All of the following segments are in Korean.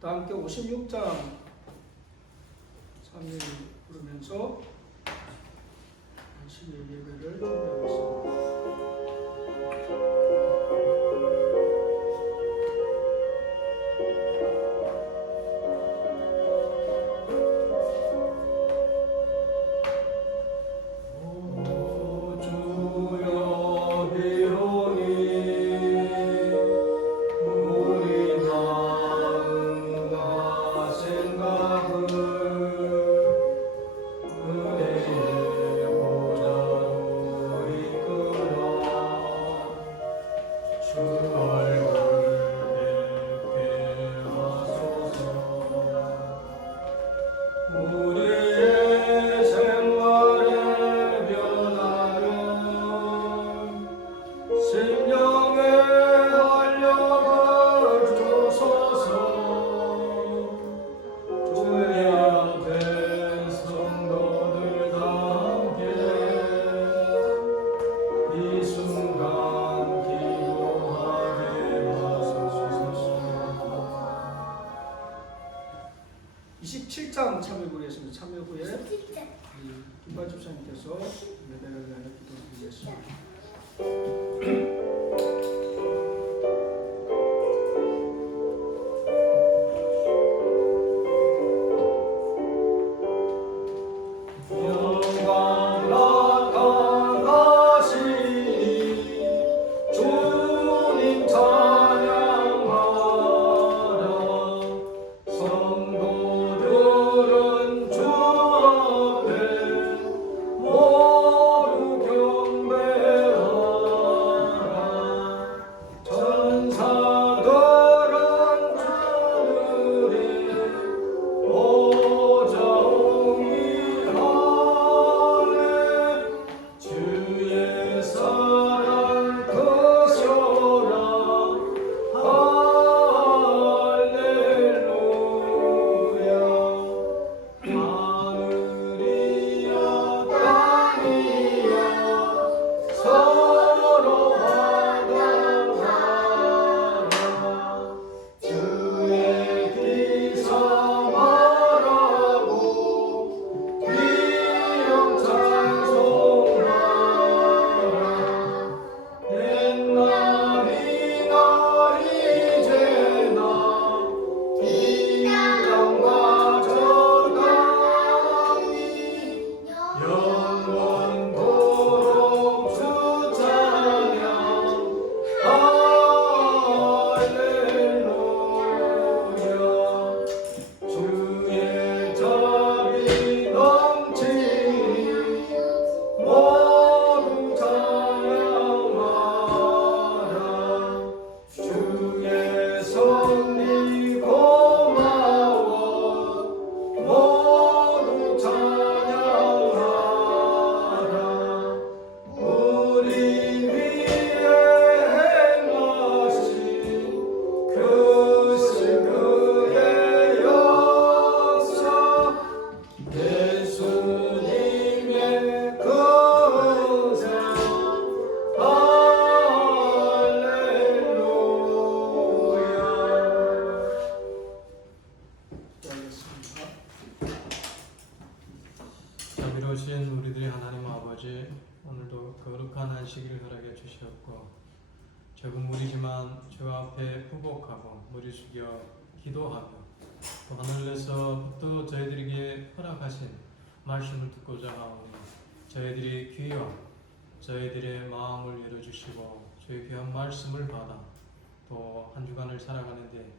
다 함께 56장 찬미 부르면서 안식 예배를 준비하겠습니다. 참여 부르겠습니다. 참여 후에 김발 집사님께서 예배를 위하여 기도드리겠습니다. 자비로우신 우리들의 하나님 아버지, 오늘도 거룩한 안식일을 허락해 주시었고 적은 무리지만 주 앞에 후복하고 무리 숙여 기도하며 또 하늘에서 또 저희들에게 허락하신 말씀을 듣고자 하오니 저희들이 귀와 저희들의 마음을 열어주시고 주의 귀한 말씀을 받아 또 한 주간을 살아가는데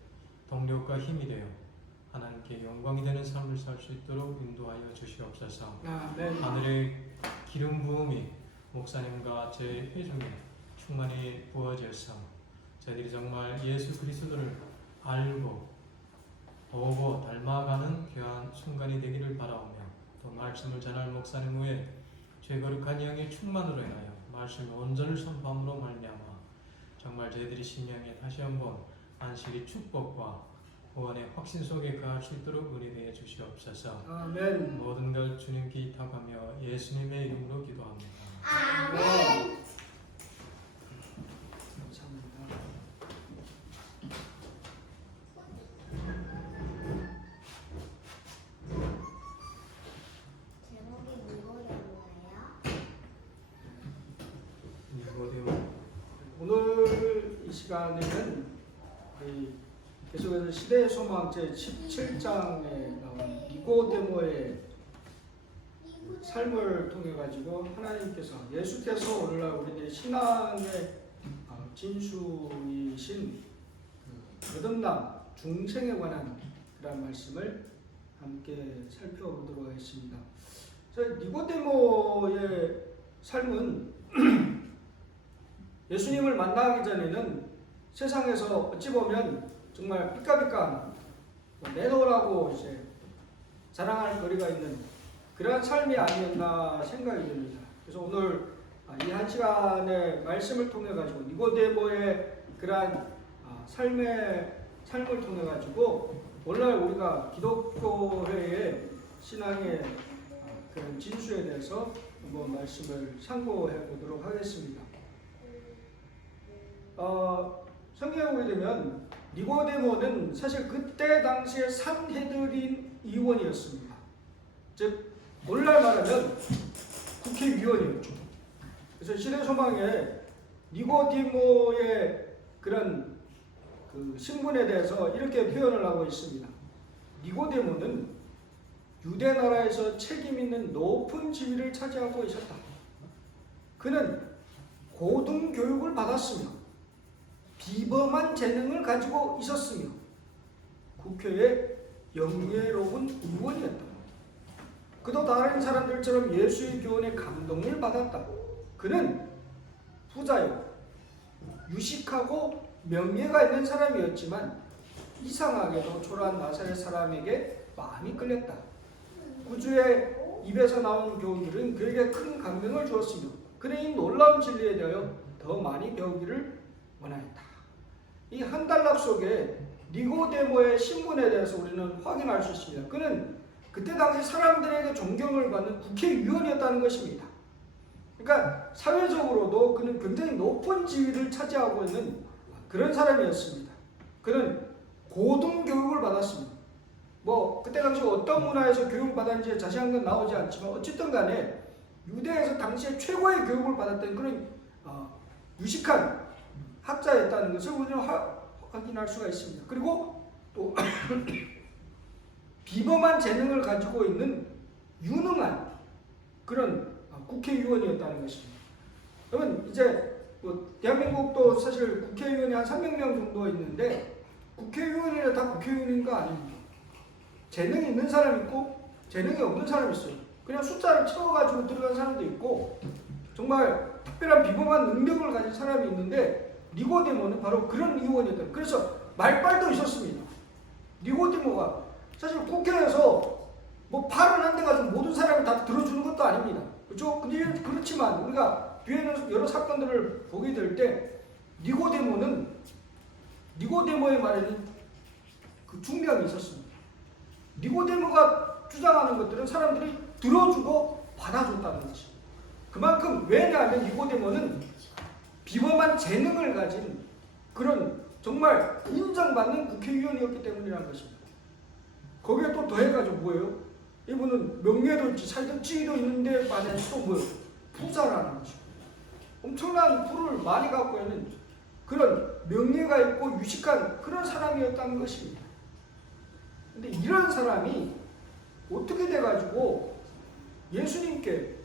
동력과 힘이 되어 하나님께 영광이 되는 삶을 살 수 있도록 인도하여 주시옵소서. 아멘. 하늘의 기름 부음이 목사님과 제 회중에 충만히 부어져서 저희들이 정말 예수 그리스도를 알고 보고 닮아가는 귀한 순간이 되기를 바라오며 또 말씀을 전할 목사님 후에 죄 거룩한 영의 충만으로 인하여 말씀의 온전을 선포함으로 말미암아 정말 저희들이 신령에 다시 한번 안식의 축복과 구원의 확신 속에 거할 수 있도록 은혜되어 주시옵소서. 아멘. 모든 걸 주님께 의탁하며 예수님의 이름으로 기도합니다. 아멘. 시간에는 계속해서 시대의 소망 제 17장에 나온 니고데모의 삶을 통해 가지고 하나님께서 예수께서 오늘날 우리들의 신앙의 진수이신 거듭남 중생에 관한 그런 말씀을 함께 살펴보도록 하겠습니다. 니고데모의 삶은 예수님을 만나기 전에는 세상에서 어찌 보면 정말 삐까삐까 내놓으라고 이제 자랑할 거리가 있는 그러한 삶이 아니었나 생각이 듭니다. 그래서 오늘 이 한 시간의 말씀을 통해 가지고 니고데모의 그러한 삶을 통해 가지고 오늘날 우리가 기독교회의 신앙의 그런 진수에 대해서 한번 말씀을 참고해 보도록 하겠습니다. 성경에 보게 되면 니고데모는 사실 그때 당시에 산헤드린 의원이었습니다. 즉 오늘날 말하면 국회의원이었죠. 그래서 시대 소망에 니고데모의 그런 신분에 대해서 이렇게 표현을 하고 있습니다. 니고데모는 유대 나라에서 책임 있는 높은 지위를 차지하고 있었다. 그는 고등 교육을 받았으며 비범한 재능을 가지고 있었으며 국회의 영예로운 의원이었다. 그도 다른 사람들처럼 예수의 교훈에 감동을 받았다. 그는 부자요, 유식하고 명예가 있는 사람이었지만 이상하게도 초라한 나사렛 사람에게 마음이 끌렸다. 구주의 입에서 나온 교훈들은 그에게 큰 감명을 주었으며 그는 이 놀라운 진리에 대하여 더 많이 배우기를 원하였다. 이 한 단락 속에 니고데모의 신분에 대해서 우리는 확인할 수 있습니다. 그는 그때 당시 사람들에게 존경을 받는 국회의원이었다는 것입니다. 그러니까 사회적으로도 그는 굉장히 높은 지위를 차지하고 있는 그런 사람이었습니다. 그는 고등교육을 받았습니다. 그때 당시 어떤 문화에서 교육을 받았는지 자세한 건 나오지 않지만 어쨌든 간에 유대에서 당시에 최고의 교육을 받았던 그런 유식한 학자였다는 것을 우리는 확인할 수가 있습니다. 그리고 또 비범한 재능을 가지고 있는 유능한 그런 국회의원이었다는 것입니다. 그러면 이제 대한민국도 사실 국회의원이 한 300명 정도 있는데 국회의원이라 다 국회의원인가 아닙니다. 재능이 있는 사람이 있고 재능이 없는 사람이 있어요. 그냥 숫자를 채워가지고 들어간 사람도 있고 정말 특별한 비범한 능력을 가진 사람이 있는데 니고데모는 바로 그런 의원이었다. 그래서 말빨도 있었습니다. 니고데모가 사실 국회에서 발언한 데 가서 모든 사람이 다 들어주는 것도 아닙니다. 그렇죠? 근데 그렇지만 우리가 뒤에는 여러 사건들을 보게 될 때 니고데모의 말에는 그 중량이 있었습니다. 니고데모가 주장하는 것들은 사람들이 들어주고 받아줬다는 것입니다. 그만큼 왜냐하면 니고데모는 비범한 재능을 가진 그런 정말 인정받는 국회의원이었기 때문이라는 것입니다. 거기에 또 더해가지고 뭐예요? 이분은 명예도 있지, 살던 지위도 있는데 반해서 또 뭐예요? 부자라는 것입니다. 엄청난 부를 많이 갖고 있는 그런 명예가 있고 유식한 그런 사람이었다는 것입니다. 근데 이런 사람이 어떻게 돼가지고 예수님께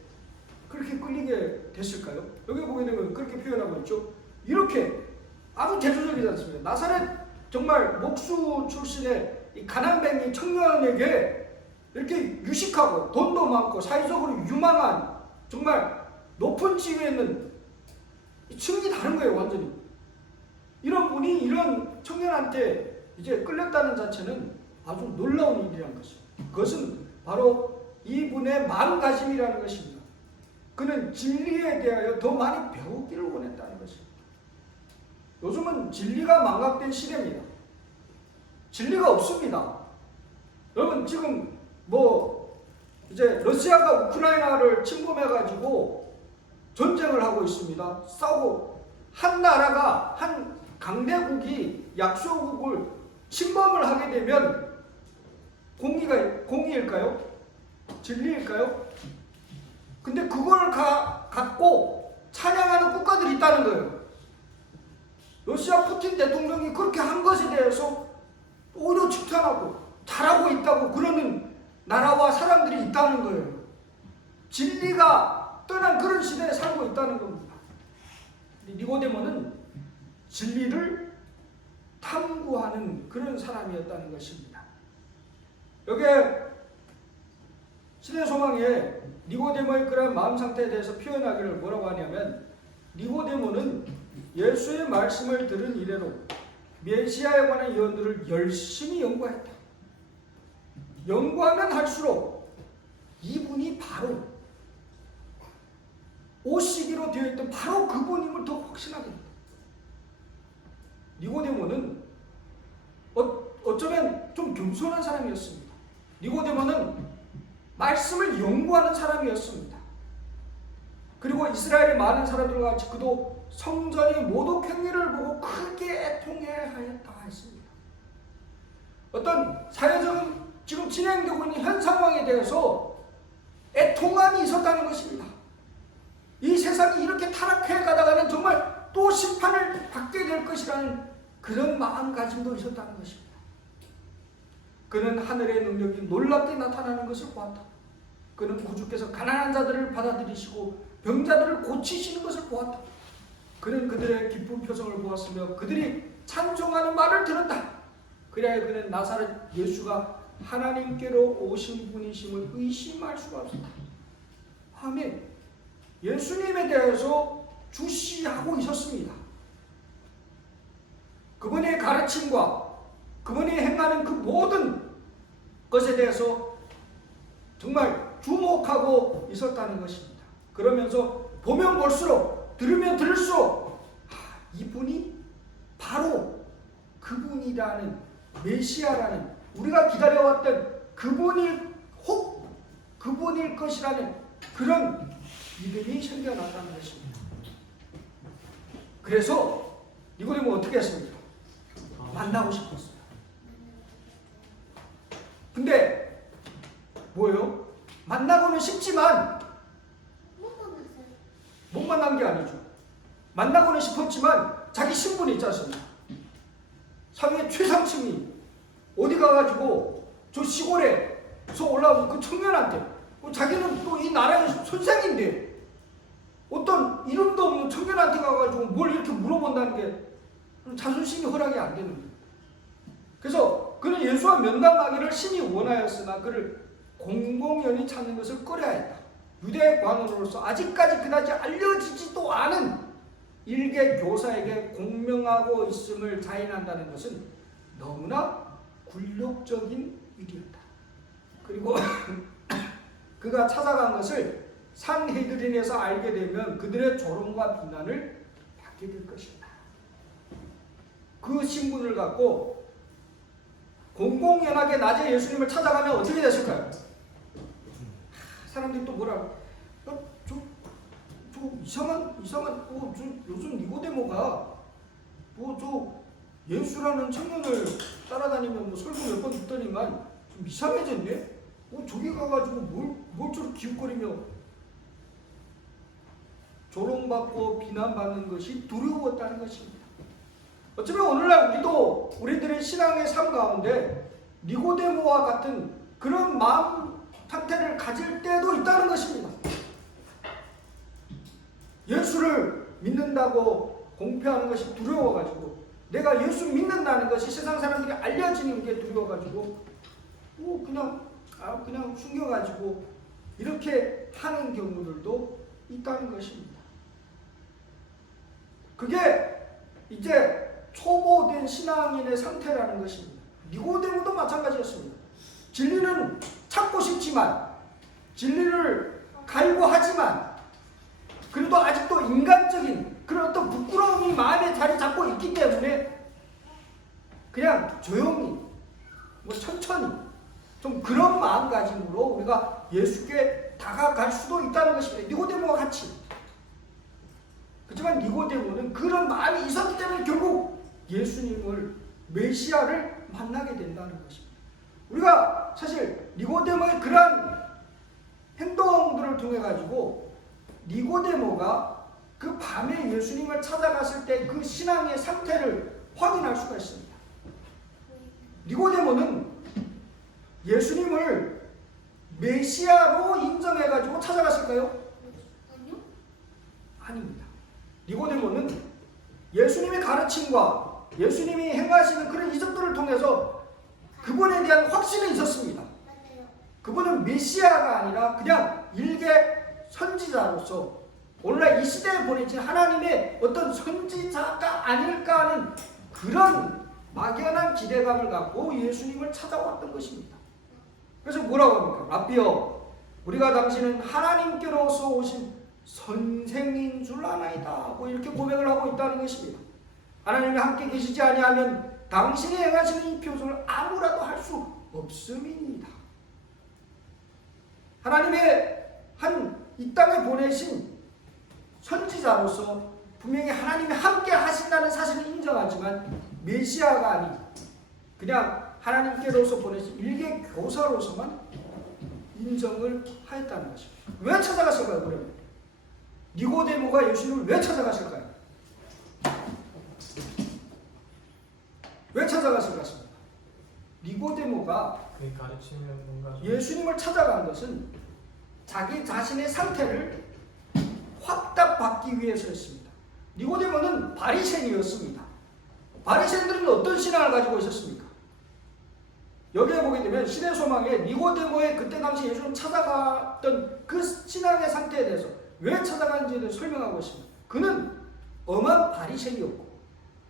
그렇게 끌리게 됐을까요? 여기 보게 되면 그렇게 표현하고 있죠. 이렇게 아주 대조적이지 않습니까? 나사렛 정말 목수 출신의 이 가난뱅이 청년에게 이렇게 유식하고 돈도 많고 사회적으로 유망한 정말 높은 지위에 있는 층이 다른 거예요, 완전히. 이런 분이 이런 청년한테 이제 끌렸다는 자체는 아주 놀라운 일이라는 것입니다. 그것은 바로 이분의 마음가짐이라는 것입니다. 그는 진리에 대하여 더 많이 배우기를 원했다는 것입니다. 요즘은 진리가 망각된 시대입니다. 진리가 없습니다. 여러분 지금 이제 러시아가 우크라이나를 침범해가지고 전쟁을 하고 있습니다. 싸우고 한 나라가 한 강대국이 약소국을 침범을 하게 되면 공의일까요? 진리일까요? 근데 그걸 갖고 찬양하는 국가들이 있다는 거예요. 러시아 푸틴 대통령이 그렇게 한 것에 대해서 오히려 칭찬하고 잘하고 있다고 그러는 나라와 사람들이 있다는 거예요. 진리가 떠난 그런 시대에 살고 있다는 겁니다. 니고데모는 진리를 탐구하는 그런 사람이었다는 것입니다. 여기에 신의 소망에 니고데모의 그런 마음 상태에 대해서 표현하기를 뭐라고 하냐면, 니고데모는 예수의 말씀을 들은 이래로 메시아에 관한 예언들을 열심히 연구했다. 연구하면 할수록 이분이 바로 오시기로 되어 있던 바로 그분임을 더 확신하게 됩니다. 니고데모는 어쩌면 좀 겸손한 사람이었습니다. 니고데모는 말씀을 연구하는 사람이었습니다. 그리고 이스라엘의 많은 사람들과 같이 그도 성전이 모독 행위를 보고 크게 애통해하였다 했습니다. 어떤 사회적인 지금 진행되고 있는 현 상황에 대해서 애통함이 있었다는 것입니다. 이 세상이 이렇게 타락해 가다가는 정말 또 심판을 받게 될 것이라는 그런 마음가짐도 있었다는 것입니다. 그는 하늘의 능력이 놀랍게 나타나는 것을 보았다. 그는 구주께서 가난한 자들을 받아들이시고 병자들을 고치시는 것을 보았다. 그는 그들의 기쁜 표정을 보았으며 그들이 찬송하는 말을 들었다. 그래야 그는 나사렛 예수가 하나님께로 오신 분이심을 의심할 수가 없었다. 아멘. 예수님에 대해서 주시하고 있었습니다. 그분의 가르침과 그분이 행하는 그 모든 것에 대해서 정말 주목하고 있었다는 것입니다. 그러면서 보면 볼수록 들으면 들을수록 이분이 바로 그분이라는 메시아라는 우리가 기다려왔던 그분일 것이라는 그런 믿음이 생겨났다는 것입니다. 그래서 니고데모 어떻게 했습니까? 만나고 싶었어요. 근데 뭐예요? 만나고는 싶지만 못 만난 게 아니죠. 만나고는 싶었지만 자기 신분이 있지 않습니까? 사회 최상층이 어디 가가지고 저 시골에서 올라온 그 청년한테 자기는 또 이 나라의 선생인데 어떤 이름도 없는 청년한테 가가지고 뭘 이렇게 물어본다는 게 자존심이 허락이 안 되는 거예요. 그래서 그는 예수와 면담하기를 심히 원하였으나 그를 공공연히 찾는 것을 꺼려했다. 유대 관원으로서 아직까지 그다지 알려지지도 않은 일개 교사에게 공명하고 있음을 자인한다는 것은 너무나 굴욕적인 일이었다. 그리고 그가 찾아간 것을 산헤드린에서 알게 되면 그들의 조롱과 비난을 받게 될 것이다. 그 신분을 갖고 공공연하게 낮에 예수님을 찾아가면 어떻게 됐을까요? 사람들이 또 뭐라고? 저 이상한 요즘 니고데모가 저 예수라는 청년을 따라다니면 설교 몇 번 듣더니만 좀 이상해졌네? 저기 가가지고 뭘 저렇게 기웃거리며 조롱받고 비난받는 것이 두려웠다는 것입니다. 어쩌면 오늘날 우리들의 신앙의 삶 가운데 니고데모와 같은 그런 마음 상태를 가질 때도 있다는 것입니다. 예수를 믿는다고 공표하는 것이 두려워가지고 내가 예수 믿는다는 것이 세상 사람들이 알려지는 게 두려워가지고 그냥 숨겨가지고 이렇게 하는 경우들도 있다는 것입니다. 그게 이제 초보된 신앙인의 상태라는 것입니다. 니고데모도 마찬가지였습니다. 진리는 찾고 싶지만 진리를 갈구하지만 그래도 아직도 인간적인 그런 어떤 부끄러움이 마음에 자리 잡고 있기 때문에 그냥 조용히 천천히 좀 그런 마음가짐으로 우리가 예수께 다가갈 수도 있다는 것입니다. 니고데모와 같이. 그렇지만 니고데모는 그런 마음이 있었기 때문에 결국 예수님을 메시아를 만나게 된다는 것입니다. 우리가 사실 니고데모의 그러한 행동들을 통해 가지고 니고데모가 그 밤에 예수님을 찾아갔을 때 그 신앙의 상태를 확인할 수가 있습니다. 니고데모는 예수님을 메시아로 인정해가지고 찾아갔을까요? 아니요. 아닙니다. 니고데모는 예수님의 가르침과 예수님이 행하시는 그런 이적들을 통해서 그분에 대한 확신이 있었습니다. 맞아요. 그분은 메시아가 아니라 그냥 일개 선지자로서 오늘날 이 시대에 보내진 하나님의 어떤 선지자가 아닐까 하는 그런 막연한 기대감을 갖고 예수님을 찾아왔던 것입니다. 그래서 뭐라고 합니까? 라비여, 우리가 당신은 하나님께로서 오신 선생인 줄 아나이다 하고 이렇게 고백을 하고 있다는 것입니다. 하나님이 함께 계시지 아니하면 당신이 행하시는 이 표적을 아무라도 할 수 없음이니이다. 하나님의 이 땅에 보내신 선지자로서 분명히 하나님이 함께 하신다는 사실을 인정하지만 메시아가 아닌 그냥 하나님께로서 보내신 일개 교사로서만 인정을 하였다는 것입니다. 왜 찾아갔을까요? 그러면 니고데모가 예수님을 왜 찾아갔을까요? 왜 찾아갔을 것입니다. 니고데모가 그 가르치면 뭔가 좀 예수님을 찾아간 것은 자기 자신의 상태를 확답받기 위해서였습니다. 니고데모는 바리새인이었습니다. 바리새인들은 어떤 신앙을 가지고 있었습니까? 여기에 보게 되면 신의 소망에 니고데모의 그때 당시 예수님 찾아갔던 그 신앙의 상태에 대해서 왜 찾아가는지에 대해서 설명하고 있습니다. 그는 엄한 바리새인이었고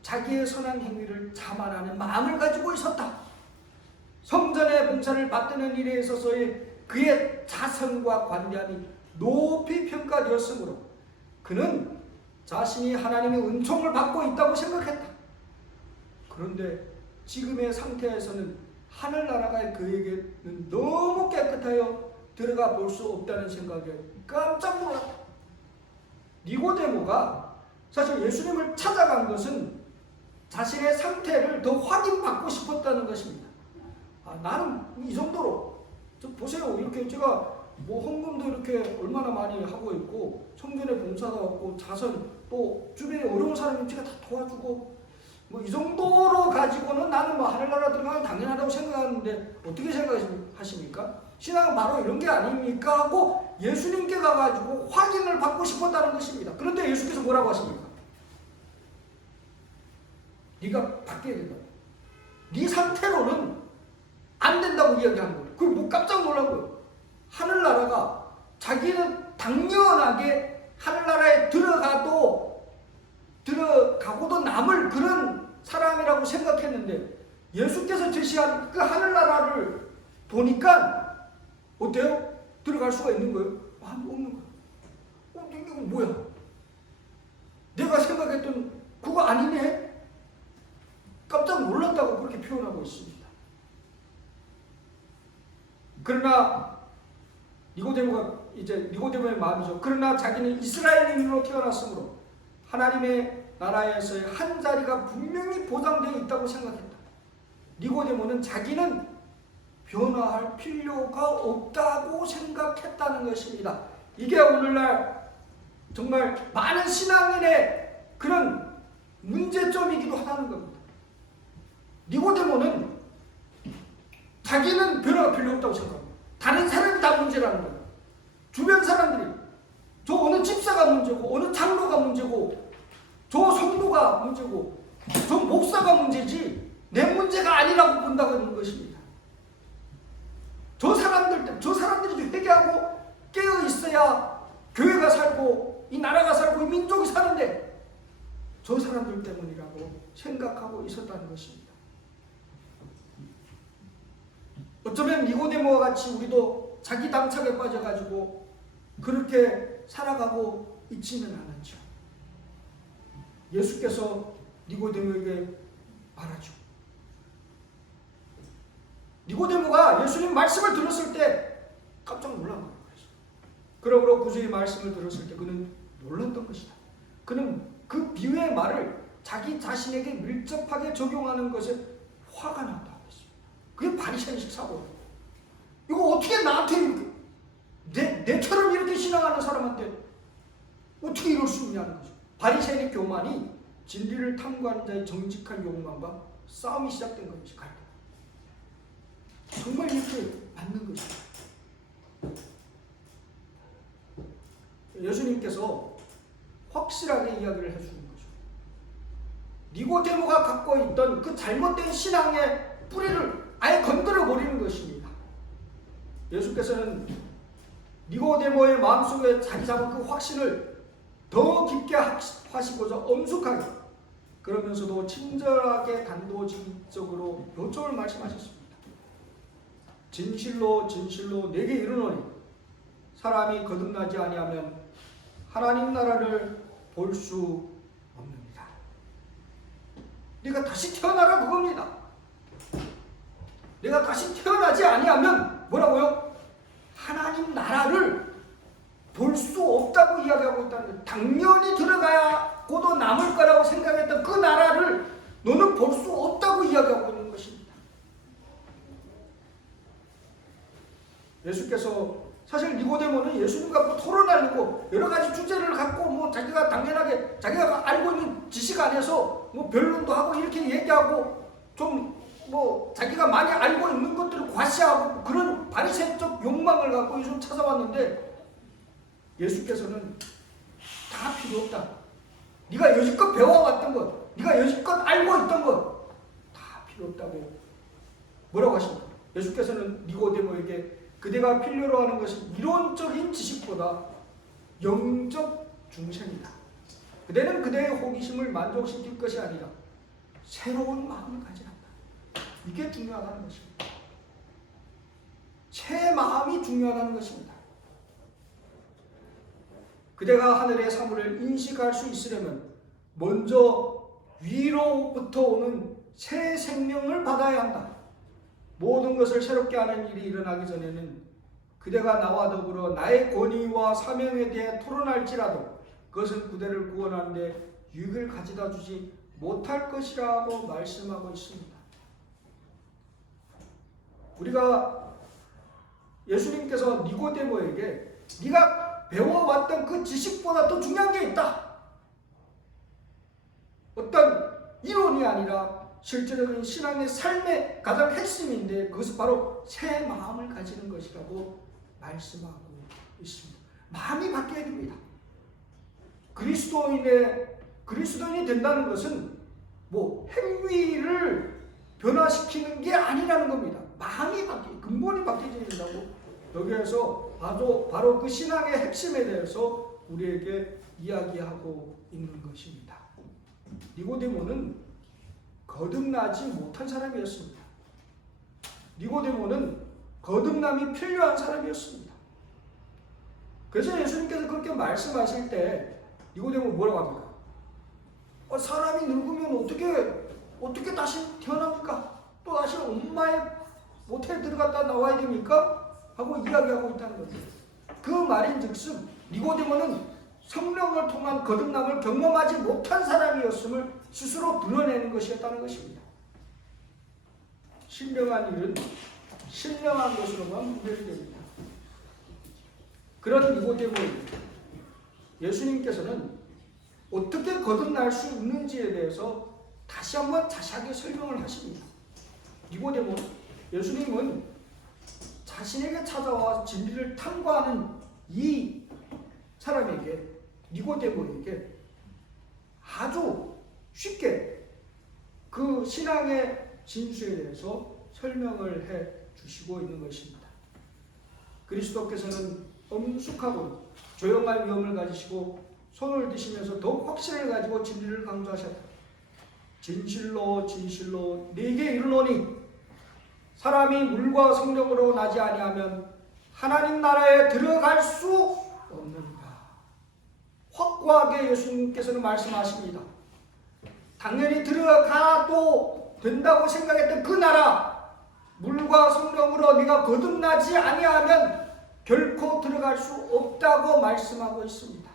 자기의 선한 행위를 자만하는 마음을 가지고 있었다. 성전의 봉사를 받드는 일에 있어서의 그의 자성과 관대함이 높이 평가되었으므로 그는 자신이 하나님의 은총을 받고 있다고 생각했다. 그런데 지금의 상태에서는 하늘나라가 그에게는 너무 깨끗하여 들어가 볼 수 없다는 생각에 깜짝 놀랐다. 니고데모가 사실 예수님을 찾아간 것은 자신의 상태를 더 확인받고 싶었다는 것입니다. 나는 이 정도로 보세요. 이렇게 제가 헌금도 이렇게 얼마나 많이 하고 있고 성전에 봉사도 하고 자선 또 주변에 어려운 사람이 제가 다 도와주고 이 정도로 가지고는 나는 하늘나라 들어가면 당연하다고 생각하는데 어떻게 생각하십니까? 신앙은 바로 이런 게 아닙니까? 하고 예수님께 가가지고 확인을 받고 싶었다는 것입니다. 그런데 예수께서 뭐라고 하십니까? 네가 바뀌어야 된다. 네 상태로는 안 된다고 이야기하는 거예요. 그걸 깜짝 놀란 거예요. 하늘나라가 자기는 당연하게 하늘나라에 들어가고도 남을 그런 사람이라고 생각했는데 예수께서 제시한 그 하늘나라를 보니까 어때요? 들어갈 수가 있는 거예요? 없는 거예요. 이거 뭐야? 내가 생각했던 그거 아니네? 깜짝 놀랐다고 그렇게 표현하고 있습니다. 그러나 니고데모의 마음이죠. 그러나 자기는 이스라엘인으로 태어났으므로 하나님의 나라에서의 한 자리가 분명히 보장되어 있다고 생각했다. 니고데모는 자기는 변화할 필요가 없다고 생각했다는 것입니다. 이게 오늘날 정말 많은 신앙인의 그런 문제점이기도 하다는 겁니다. 니고데모는 자기는 변화가 필요 없다고 생각합니다. 다른 사람이 다 문제라는 거예요. 주변 사람들이 저 어느 집사가 문제고 어느 장로가 문제고 저 성도가 문제고 저 목사가 문제지 내 문제가 아니라고 본다고 하는 것입니다. 저 사람들이 회개하고 깨어 있어야 교회가 살고 이 나라가 살고 이 민족이 사는데 저 사람들 때문이라고 생각하고 있었다는 것입니다. 어쩌면 니고데모와 같이 우리도 자기 당착에 빠져가지고 그렇게 살아가고 있지는 않았죠. 예수께서 니고데모에게 말하죠. 니고데모가 예수님 말씀을 들었을 때 깜짝 놀란 거예요. 그러므로 구주의 말씀을 들었을 때 그는 놀랐던 것이다. 그는 그 비유의 말을 자기 자신에게 밀접하게 적용하는 것에 화가 났다. 그게 바리새인식 사고예요. 이거 어떻게 나한테 이렇게 내처럼 이렇게 신앙하는 사람한테 어떻게 이럴 수 있냐는 거죠. 바리새인의 교만이 진리를 탐구하는 자의 정직한 욕망과 싸움이 시작된 것이 갈등. 정말 이렇게 맞는 것입니다. 예수님께서 확실하게 이야기를 해주는 거죠. 니고데모가 갖고 있던 그 잘못된 신앙의 뿌리를 아예 건드려 버리는 것입니다. 예수께서는 니고데모의 마음속에 자리 잡은 그 확신을 더 깊게 하시고자 엄숙하게, 그러면서도 친절하게 단도직입적으로 요점을 말씀하셨습니다. 진실로 진실로 내게 이르노니 사람이 거듭나지 아니하면 하나님 나라를 볼 수 없느니라. 네가 다시 태어나라 그겁니다. 내가 다시 태어나지 아니하면 뭐라고요? 하나님 나라를 볼 수 없다고 이야기하고 있다는 거예요. 당연히 들어가야 고도 남을 거라고 생각했던 그 나라를 너는 볼 수 없다고 이야기하고 있는 것입니다. 예수께서 사실 니고데모는 예수님과 뭐 토론하려고 여러 가지 주제를 갖고 뭐 자기가 당연하게 자기가 알고 있는 지식 안에서 뭐 변론도 하고 이렇게 얘기하고 좀 뭐 자기가 많이 알고 있는 것들을 과시하고 그런 바리새적 욕망을 갖고 예수 찾아왔는데 예수께서는 다 필요 없다. 네가 여지껏 배워왔던 것, 네가 여지껏 알고 있던 것 다 필요 없다고 뭐라고 하십니까? 예수께서는 니고데모에게 그대가 필요로 하는 것이 이론적인 지식보다 영적 중생이다. 그대는 그대의 호기심을 만족시킬 것이 아니라 새로운 마음을 가지란다. 이게 중요하다는 것입니다. 제 마음이 중요하다는 것입니다. 그대가 하늘의 사물을 인식할 수 있으려면 먼저 위로부터 오는 새 생명을 받아야 한다. 모든 것을 새롭게 하는 일이 일어나기 전에는 그대가 나와 더불어 나의 권위와 사명에 대해 토론할지라도 그것은 그대를 구원하는 데 유익을 가져다 주지 못할 것이라고 말씀하고 있습니다. 우리가 예수님께서 니고데모에게 네가 배워왔던 그 지식보다 더 중요한 게 있다. 어떤 이론이 아니라 실제적인 신앙의 삶의 가장 핵심인데 그것은 바로 새 마음을 가지는 것이라고 말씀하고 있습니다. 마음이 바뀌어야 됩니다. 그리스도인이 된다는 것은 뭐 행위를 변화시키는 게 아니라는 겁니다. 마음이 근본이 바뀌어야 된다고 여기에서 바로 그 신앙의 핵심에 대해서 우리에게 이야기하고 있는 것입니다. 니고데모는 거듭나지 못한 사람이었습니다. 니고데모는 거듭남이 필요한 사람이었습니다. 그래서 예수님께서 그렇게 말씀하실 때 니고데모 뭐라고 합니까? 사람이 늙으면 어떻게 다시 태어납니까? 또 다시 엄마의 모태에 들어갔다 나와야 됩니까? 하고 이야기하고 있다는 거죠. 그 말인즉슨 니고데모는 성령을 통한 거듭남을 경험하지 못한 사람이었음을 스스로 드러내는 것이었다는 것입니다. 신령한 일은 신령한 것으로만 분별됩니다. 그런 니고데모에게 예수님께서는 어떻게 거듭날 수 있는지에 대해서 다시 한번 자세하게 설명을 하십니다. 예수님은 자신에게 찾아와 진리를 탐구하는 이 사람에게, 니고데모에게 아주 쉽게 그 신앙의 진수에 대해서 설명을 해 주시고 있는 것입니다. 그리스도께서는 엄숙하고 조용한 위엄을 가지시고 손을 드시면서 더욱 확신을 가지고 진리를 강조하셨다. 진실로 진실로 네게 이르노니 사람이 물과 성령으로 나지 아니하면 하나님 나라에 들어갈 수 없느니라. 확고하게 예수님께서는 말씀하십니다. 당연히 들어가도 된다고 생각했던 그 나라, 물과 성령으로 네가 거듭나지 아니하면 결코 들어갈 수 없다고 말씀하고 있습니다.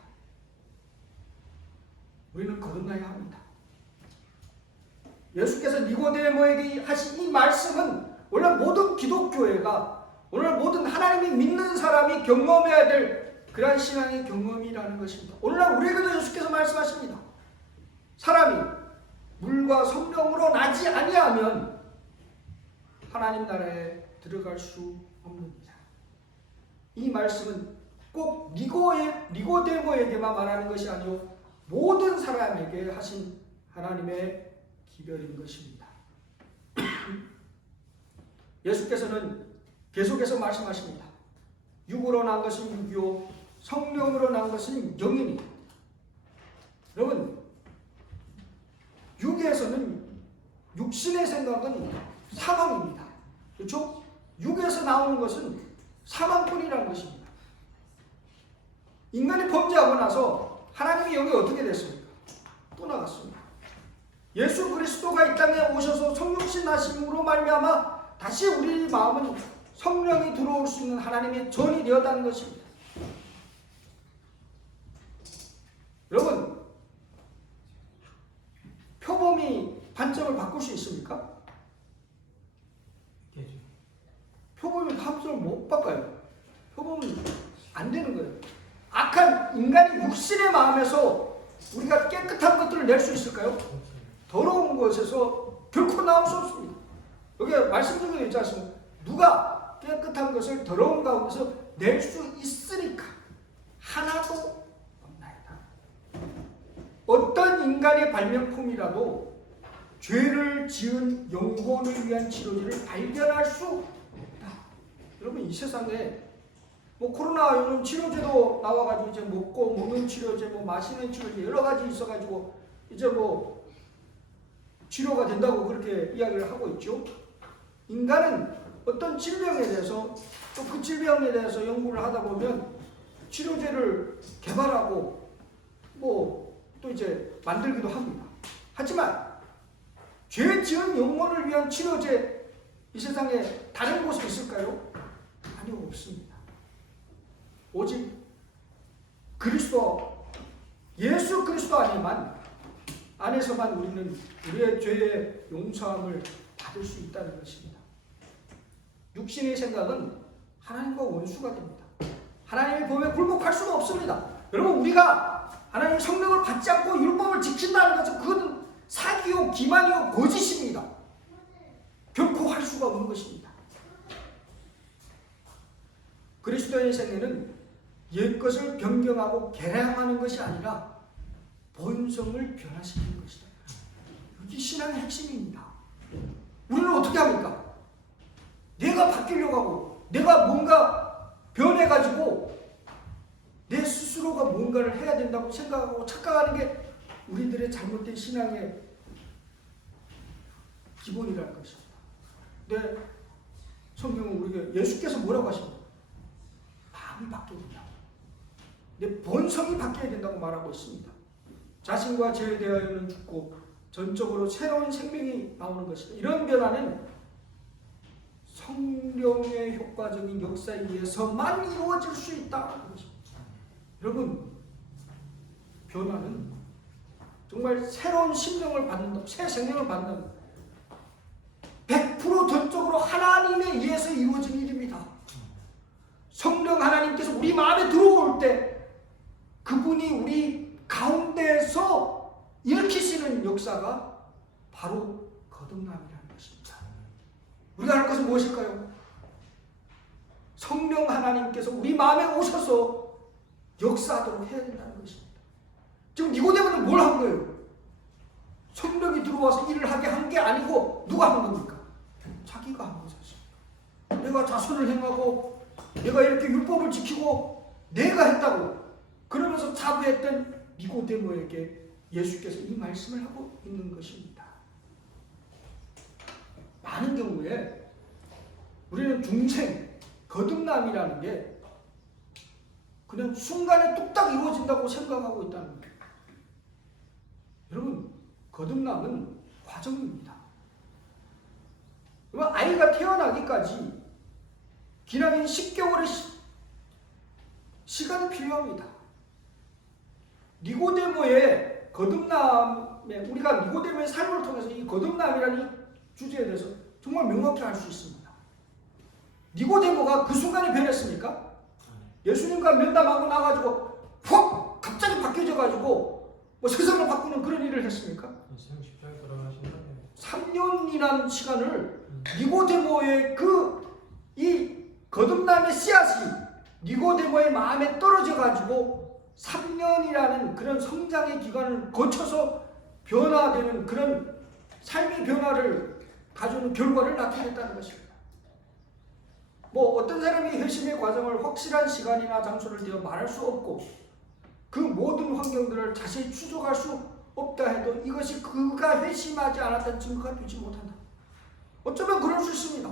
우리는 거듭나야 합니다. 예수께서 니고데모에게 하신 이 말씀은 원래 모든 기독교회가, 오늘 모든 하나님이 믿는 사람이 경험해야 될 그러한 신앙의 경험이라는 것입니다. 오늘날 우리에게도 예수께서 말씀하십니다. 사람이 물과 성령으로 나지 아니하면 하나님 나라에 들어갈 수 없느니라. 이 말씀은 꼭 니고데모에게만 말하는 것이 아니요 모든 사람에게 하신 하나님의 기별인 것입니다. 예수께서는 계속해서 말씀하십니다. 육으로 난 것은 육이요 성령으로 난 것은 영이니. 여러분, 육에서는 육신의 생각은 사망입니다. 그렇죠? 육에서 나오는 것은 사망뿐이라는 것입니다. 인간이 범죄하고 나서 하나님의 영이 어떻게 됐습니까? 떠나갔습니다. 예수 그리스도가 이 땅에 오셔서 성육신 하심으로 말미암아 다시 우리 마음은 성령이 들어올 수 있는 하나님의 전이 되었다는 것입니다. 여러분, 표범이 관점을 바꿀 수 있습니까? 표범이 관점을 못 바꿔요. 표범은 안 되는 거예요. 악한 인간이 육신의 마음에서 우리가 깨끗한 것들을 낼 수 있을까요? 더러운 것에서 결코 나올 수 없습니다. 여기 말씀 중에 있지 않습니까? 누가 깨끗한 것을 더러운 가운데서 낼 수 있으니까 하나도 없나이다. 어떤 인간의 발명품이라도 죄를 지은 영혼을 위한 치료제를 발견할 수 없다. 여러분, 이 세상에 뭐 코로나 요즘 치료제도 나와가지고 이제 먹는 치료제, 뭐 마시는 치료제 여러 가지 있어가지고 이제 뭐 치료가 된다고 그렇게 이야기를 하고 있죠. 인간은 어떤 질병에 대해서 또 그 질병에 대해서 연구를 하다 보면 치료제를 개발하고 뭐 또 이제 만들기도 합니다. 하지만 죄 지은 영혼을 위한 치료제 이 세상에 다른 곳에 있을까요? 아니요, 없습니다. 오직 그리스도, 예수 그리스도 안에서만 우리는 우리의 죄의 용서함을 받을 수 있다는 것입니다. 육신의 생각은 하나님과 원수가 됩니다. 하나님의 법에 굴복할 수가 없습니다. 여러분, 우리가 하나님의 성령을 받지 않고 율법을 지킨다는 것은 그것은 사기요, 기만이요, 거짓입니다. 결코 할 수가 없는 것입니다. 그리스도의 생애는 옛것을 변경하고 개량하는 것이 아니라 본성을 변화시키는 것이다. 이게 신앙의 핵심입니다. 우리는 어떻게 합니까? 내가 바뀌려고 하고 내가 뭔가 변해가지고 내 스스로가 뭔가를 해야 된다고 생각하고 착각하는 게 우리들의 잘못된 신앙의 기본이라는 것입니다. 근데 성경은 우리에게 예수께서 뭐라고 하십니까? 마음이 바뀌어야 된다고. 내 본성이 바뀌어야 된다고 말하고 있습니다. 자신과 죄에 대하여는 죽고 전적으로 새로운 생명이 나오는 것이다. 이런 변화는 성령의 효과적인 역사에 의해서만 이루어질 수 있다는 것입니다. 여러분, 변화는 정말 새로운 심령을 받는다, 새 생명을 받는 100% 전적으로 하나님에 의해서 이루어진 일입니다. 성령 하나님께서 우리 마음에 들어올 때 그분이 우리 가운데서 일으키시는 역사가 바로 거듭남이라는 것입니다. 우리가 할 것은 무엇일까요? 성령 하나님께서 우리 마음에 오셔서 역사하도록 해야 된다는 것입니다. 지금 니고데모는 뭘 한 거예요? 성령이 들어와서 일을 하게 한 게 아니고 누가 한 겁니까? 자기가 한 것이었습니다. 내가 자선을 행하고 내가 이렇게 율법을 지키고 내가 했다고 그러면서 자부했던 니고데모에게 예수께서 이 말씀을 하고 있는 것입니다. 많은 경우에 우리는 중생, 거듭남이라는 게 그냥 순간에 뚝딱 이루어진다고 생각하고 있다는 거예요. 여러분, 거듭남은 과정입니다. 아이가 태어나기까지 기나긴 10개월의 시간이 필요합니다. 니고데모의 거듭남에 우리가 니고데모의 삶을 통해서 이 거듭남이라는 이 주제에 대해서 정말 명확히 알 수 있습니다. 니고데모가 그 순간에 변했습니까? 예수님과 면담하고 나가지고 푹 갑자기 바뀌어져가지고 뭐 세상을 바꾸는 그런 일을 했습니까? 인생 십자가에 돌아가신다네. 3년이라는 시간을 니고데모의 이 거듭남의 씨앗이 니고데모의 마음에 떨어져 가지고 3년이라는 그런 성장의 기간을 거쳐서 변화되는 그런 삶의 변화를 가져오는 결과를 낳게 됐다는 것입니다. 뭐 어떤 사람이 회심의 과정을 확실한 시간이나 장소를 대어 말할 수 없고 그 모든 환경들을 자세히 추적할 수 없다 해도 이것이 그가 회심하지 않았다는 증거가 되지 못한다. 어쩌면 그럴 수 있습니다.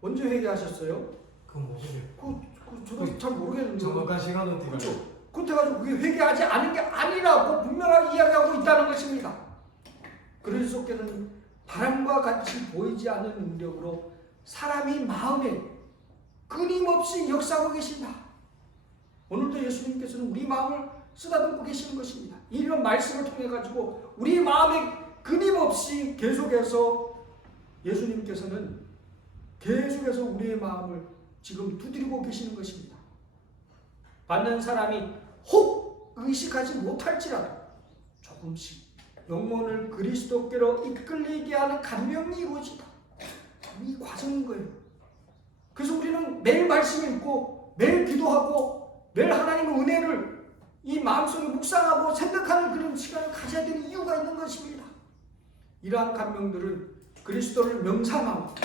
언제 회개하셨어요? 그 뭐예요? 저도 잘 모르겠는데. 정확한 시간은 어떻게 그렇죠. 알아요? 그렇다고 그게 회개하지 않은 게 아니라고 분명하게 이야기하고 있다는 것입니다. 그리스도께는 바람과 같이 보이지 않는 능력으로 사람이 마음에 끊임없이 역사하고 계신다. 오늘도 예수님께서는 우리 마음을 쓰다듬고 계시는 것입니다. 이런 말씀을 통해 가지고 우리 마음에 끊임없이 계속해서 예수님께서는 계속해서 우리의 마음을 지금 두드리고 계시는 것입니다. 받는 사람이 혹 의식하지 못할지라도 조금씩 영혼을 그리스도께로 이끌리게 하는 감명이 이루어진다. 이 과정인 거예요. 그래서 우리는 매일 말씀을 읽고 매일 기도하고 매일 하나님의 은혜를 이 마음속에 묵상하고 생각하는 그런 시간을 가져야 되는 이유가 있는 것입니다. 이러한 감명들은 그리스도를 명상하고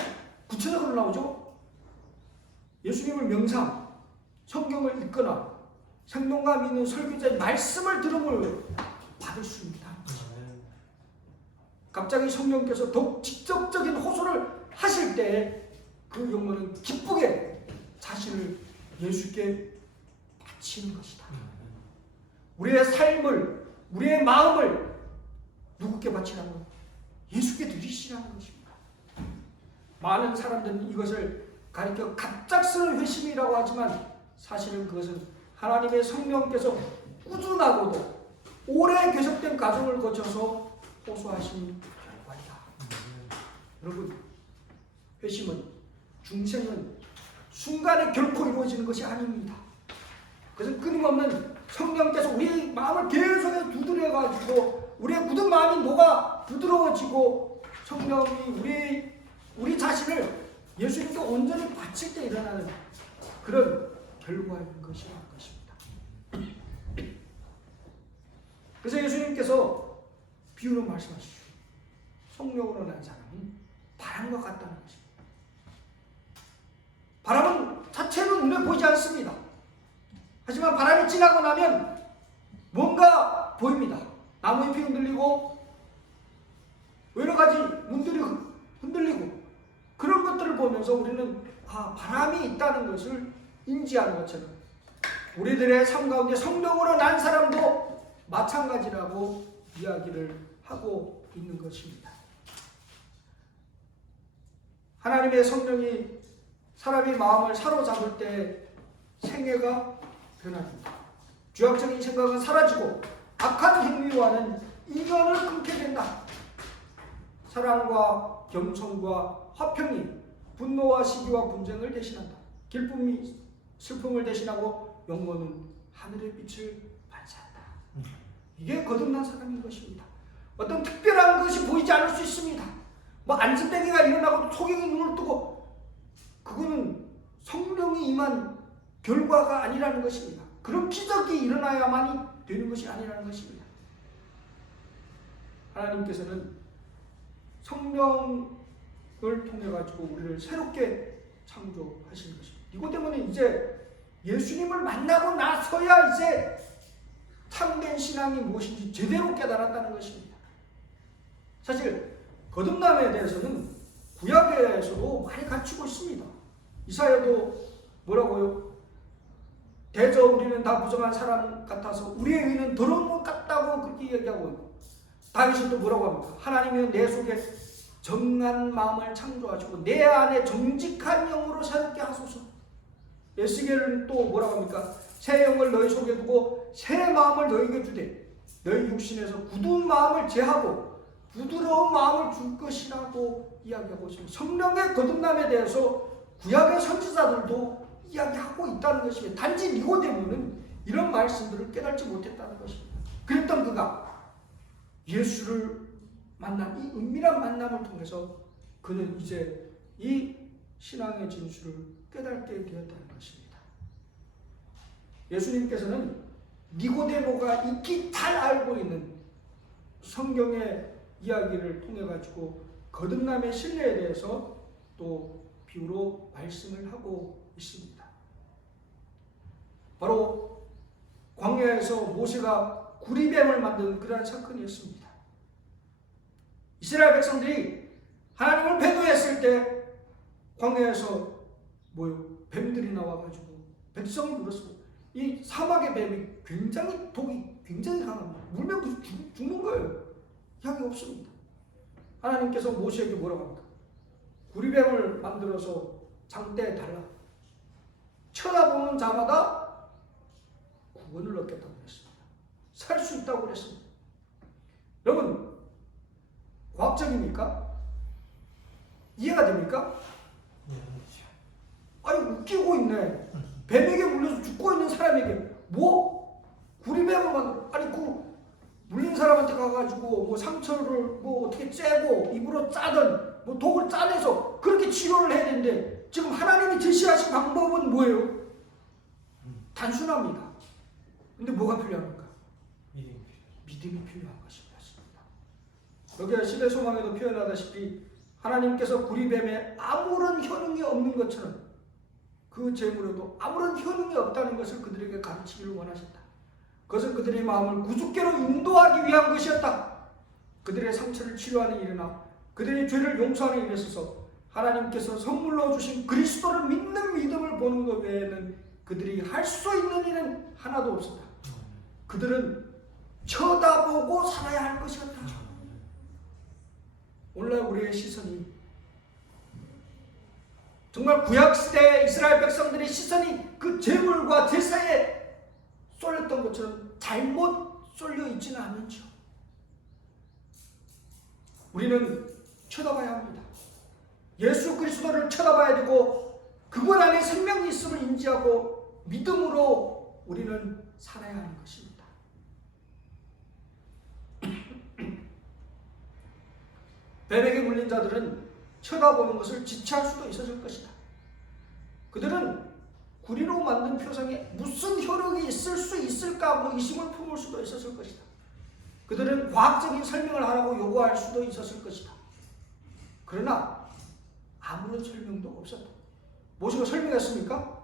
구체적으로 나오죠. 예수님을 명상, 성경을 읽거나 생동감 있는 설교자의 말씀을 들음을 받을 수 있다. 갑자기 성령께서 더욱 직접적인 호소를 하실 때 그 영혼은 기쁘게 자신을 예수께 바치는 것이다. 우리의 삶을, 우리의 마음을 누구께 바치라고? 예수께 드리시라는 것입니다. 많은 사람들은 이것을 가리켜 갑작스러운 회심이라고 하지만 사실은 그것은 하나님의 성령께서 꾸준하고도 오래 계속된 과정을 거쳐서 호소하신 결과이다. 여러분, 회심은, 중생은 순간에 결코 이루어지는 것이 아닙니다. 그것은 끊임없는 성령께서 우리 마음을 계속해서 두드려가지고 우리의 굳은 마음이 녹아 부드러워지고 성령이 우리 자신을 예수님께 온전히 바칠 때 일어나는 그런 결과인 것이라는 것입니다. 그래서 예수님께서 비유로 말씀하시죠. 성령으로 난 사람은 바람과 같다는 것입니다. 바람은 자체는 눈에 보이지 않습니다. 하지만 바람이 지나고 나면 뭔가 보입니다. 나무잎이 흔들리고 여러 가지 문들이 흔들리고 그런 것들을 보면서 우리는 바람이 있다는 것을 인지하는 것처럼 우리들의 삶 가운데 성령으로 난 사람도 마찬가지라고 이야기를 하고 있는 것입니다. 하나님의 성령이 사람의 마음을 사로잡을 때 생애가 변합니다. 죄악적인 생각은 사라지고 악한 행위와는 이견을 끊게 된다. 사랑과 겸손과 화평이 분노와 시기와 분쟁을 대신한다. 기쁨이 슬픔을 대신하고 영혼은 하늘의 빛을 반사한다. 이게 거듭난 사람인 것입니다. 어떤 특별한 것이 보이지 않을 수 있습니다. 뭐 안진뱅이가 일어나고 소경이 눈을 뜨고 그거는 성령이 임한 결과가 아니라는 것입니다. 그런 기적이 일어나야만이 되는 것이 아니라는 것입니다. 하나님께서는 성령을 통해 가지고 우리를 새롭게 창조하신 것입니다. 이것 때문에 이제 예수님을 만나고 나서야 이제 참된 신앙이 무엇인지 제대로 깨달았다는 것입니다. 사실 거듭남에 대해서는 구약에서도 많이 갖추고 있습니다. 이사야도 뭐라고요? 대저 우리는 다 부정한 사람 같아서 우리의 의는 더러운 것 같다고 그렇게 얘기하고 있고, 다윗은 또 뭐라고 합니까? 하나님은 내 속에 정한 마음을 창조하시고 내 안에 정직한 영으로 새롭게 하소서. 에스겔은 또 뭐라고 합니까? 새 영을 너희 속에 두고 새 마음을 너희에게 주되 너희 육신에서 굳은 마음을 제하고 부드러운 마음을 줄 것이라고 이야기하고 있습니다. 성령의 거듭남에 대해서 구약의 선지자들도 이야기하고 있다는 것입니다. 단지 니고데모는 이런 말씀들을 깨닫지 못했다는 것입니다. 그랬던 그가 예수를 만난 이 은밀한 만남을 통해서 그는 이제 이 신앙의 진수를 깨닫게 되었다는 것입니다. 예수님께서는 니고데모가 익히 잘 알고 있는 성경의 이야기를 통해 가지고 거듭남의 신뢰에 대해서 또 비유로 말씀을 하고 있습니다. 바로 광야에서 모세가 구리뱀을 만든 그러한 사건이었습니다. 이스라엘 백성들이 하나님을 배도했을 때 광야에서 뱀들이 나와가지고 백성이 물었습니다. 이 사막의 뱀이 굉장히 독이 굉장히 강합니다. 물면 죽는 거예요. 향이 없습니다. 하나님께서 모세에게 뭐라고 합니까? 구리뱀을 만들어서 장대에 달라. 쳐다보는 자마다 구원을 얻겠다고 했습니다. 살 수 있다고 그랬습니다. 여러분, 과학적입니까? 이해가 됩니까? 아니, 웃기고 있네. 뱀에게 물려서 죽고 있는 사람에게 구리뱀을 만들어. 아니, 물린 사람한테 가가지고 상처를 어떻게 째고 입으로 짜든 독을 짜내서 그렇게 치료를 해야 되는데 지금 하나님이 제시하신 방법은 뭐예요? 단순합니다. 근데 뭐가 필요합니까? 믿음이 필요한 것입니다. 여기 시대 소망에도 표현하다시피 하나님께서 구리뱀에 아무런 효능이 없는 것처럼 그 재물에도 아무런 효능이 없다는 것을 그들에게 가르치기를 원하셨다. 그것은 그들의 마음을 구주께로 인도하기 위한 것이었다. 그들의 상처를 치료하는 일이나 그들의 죄를 용서하는 일에 있어서 하나님께서 선물로 주신 그리스도를 믿는 믿음을 보는 것 외에는 그들이 할 수 있는 일은 하나도 없었다. 그들은 쳐다보고 살아야 할 것이었다. 오늘날 우리의 시선이 정말 구약시대 이스라엘 백성들의 시선이 그 제물과 제사에 쏠렸던 것처럼 잘못 쏠려 있지는 않은지요. 우리는 쳐다봐야 합니다. 예수 그리스도를 쳐다봐야 되고 그분 안에 생명이 있음을 인지하고 믿음으로 우리는 살아야 하는 것입니다. 뱀에게 물린 자들은 쳐다보는 것을 지체할 수도 있었을 것이다. 그들은 구리로 만든 표상에 무슨 효력이 있을 수 있을까 의심을 품을 수도 있었을 것이다. 그들은 과학적인 설명을 하라고 요구할 수도 있었을 것이다. 그러나 아무런 설명도 없었다. 모세가 설명했습니까?